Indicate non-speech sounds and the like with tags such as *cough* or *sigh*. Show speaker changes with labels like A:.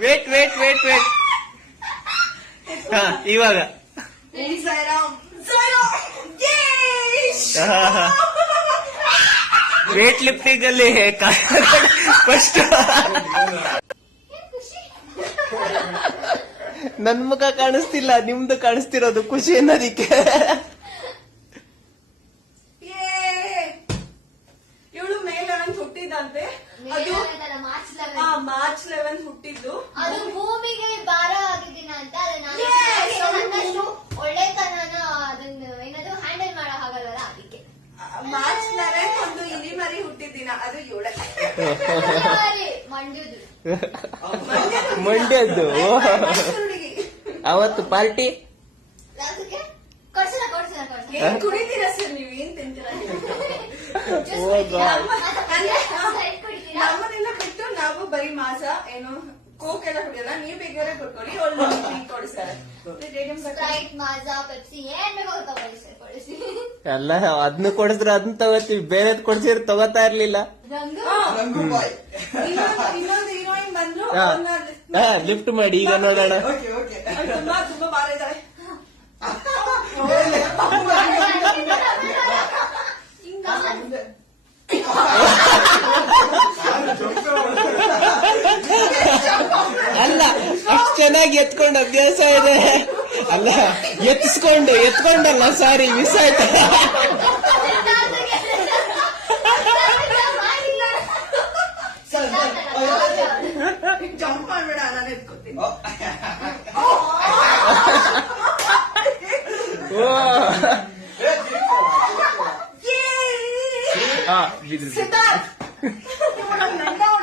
A: Wait wait wait wait ಹಾ ಇವಾಗ. Weight lifting ಅಲ್ಲಿ ಫಸ್ಟ್ ನನ್ ಮುಖ ಕಾಣಿಸ್ತಿಲ್ಲ ನಿಮ್ದು ಕಾಣಿಸ್ತಿರೋದು ಖುಷಿ ಅನ್ನೋದಿಕ್ಕೆ.
B: ಹುಟ್ಟಿದಂತೆ? ಅದು
C: ಮಾರ್ಚ್
B: ಆ, ಮಾರ್ಚ್ ಲೆವೆಂತ್ ಹುಟ್ಟಿದ್ದು.
C: ಅದು ಭೂಮಿಗೆ ಭಾರ ಆಗಿದ್ದೀನ ಅಂತ ಒಳ್ಳೆತನ ಒಳ್ಳೆತನನ ಅದನ್ನು ಏನದು ಹ್ಯಾಂಡಲ್ ಮಾಡೋ ಹಾಗಲ್ಲ ಅದಕ್ಕೆ.
B: ಮಾರ್ಚ್ ಲೆವೆನ್ ಒಂದು ಇಲಿ ಮರಿ ಹುಟ್ಟಿದ್ದಿನ ಅದು
C: ಏಳ ಮಂಡ್ಯದು
A: ಮಂಡ್ಯದ್ದು.
B: ಹುಡುಗಿ
A: ಅವತ್ತು ಪಾರ್ಟಿ?
C: ಕುಡಿತೀರ ಕೊಡ್ಸಲ್ಲ ಕೊಡ್ಸಲ್ಲ ಕೊಡ್ಸಲ್ಲ.
B: ಸರ್ ನೀವು? ಏನ್ ತಿಂತೀರಾ? ಬರೀ ಮಾಸ. ಏನು ಕೋಕ್ ಎಲ್ಲ ಕುಡಿಯಲ್ಲ ನೀವು ಬೇಕಾದ್ರೆ ಕುಡ್ಕೊಳ್ಳಿ ಒಳ್ಳೆ ಕೊಡಿಸ್ತಾರೆ.
A: ಎಲ್ಲ ಅದನ್ನ ಕೊಡಿಸಿದ್ರೆ ಅದನ್ನ ತಗೋತೀವಿ ಬೇರೆದ್ ಕೊಡಿಸಿದ್ರೆ ತಗೋತಾ ಇರ್ಲಿಲ್ಲ.
C: ರಂಗು?
B: ಇನ್ನೊಂದು ಹೀರೋಯಿನ್ ಬಂದ್ರು
A: ಲಿಫ್ಟ್ ಮಾಡಿ ಈಗ ನೋಡೋಣ.
B: ತುಂಬಾ ತುಂಬಾ ಭಾರ ಇದ್ದಾಳೆ
A: ಅಲ್ಲ ಅಷ್ಟ್ ಚೆನ್ನಾಗಿ ಎತ್ಕೊಂಡು ಅಭ್ಯಾಸ ಇದೆ. ಅಲ್ಲ ಎತ್ಸ್ಕೊಂಡು ಎತ್ಕೊಂಡಲ್ಲ ಸಾರಿ ಮಿಸ್ ಆಯ್ತು?
B: ಜಂಪ್ ಮಾಡ್ಬೇಡ ನಾನು ಎತ್ಕೊತೀನಿ
A: ಓ *laughs*